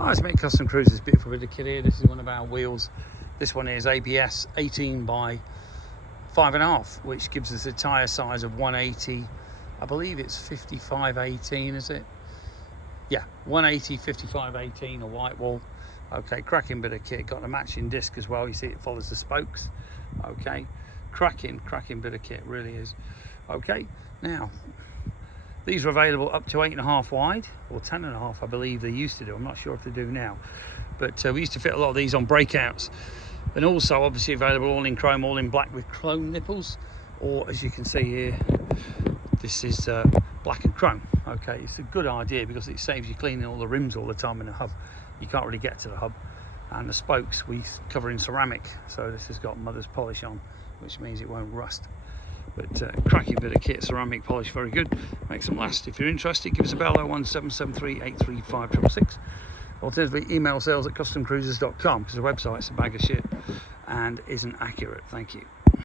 Nice Mate Custom Cruisers, beautiful bit of kit here. This is one of our wheels. This one is ABS 18 by 5.5, which gives us a tyre size of 180. I believe it's 55/18, is it? Yeah, 180, 55/18, a white wall. Okay, cracking bit of kit. Got a matching disc as well. You see it follows the spokes. Okay, cracking bit of kit, really is. Okay, now these are available up to 8.5 wide, or 10.5, I believe they used to do. I'm not sure if they do now, but we used to fit a lot of these on breakouts. And also obviously available all in chrome, all in black with chrome nipples, or as you can see here, this is black and chrome. Okay, it's a good idea because it saves you cleaning all the rims all the time in the hub. You can't really get to the hub. And the spokes we cover in ceramic, so this has got mother's polish on, which means it won't rust. But cracking bit of kit, ceramic polish, very good, makes them last. If you're interested, give us a bell, 01773 835 666. Alternatively, email sales@customcruisers.com, because the website's a bag of shit and isn't accurate. Thank you.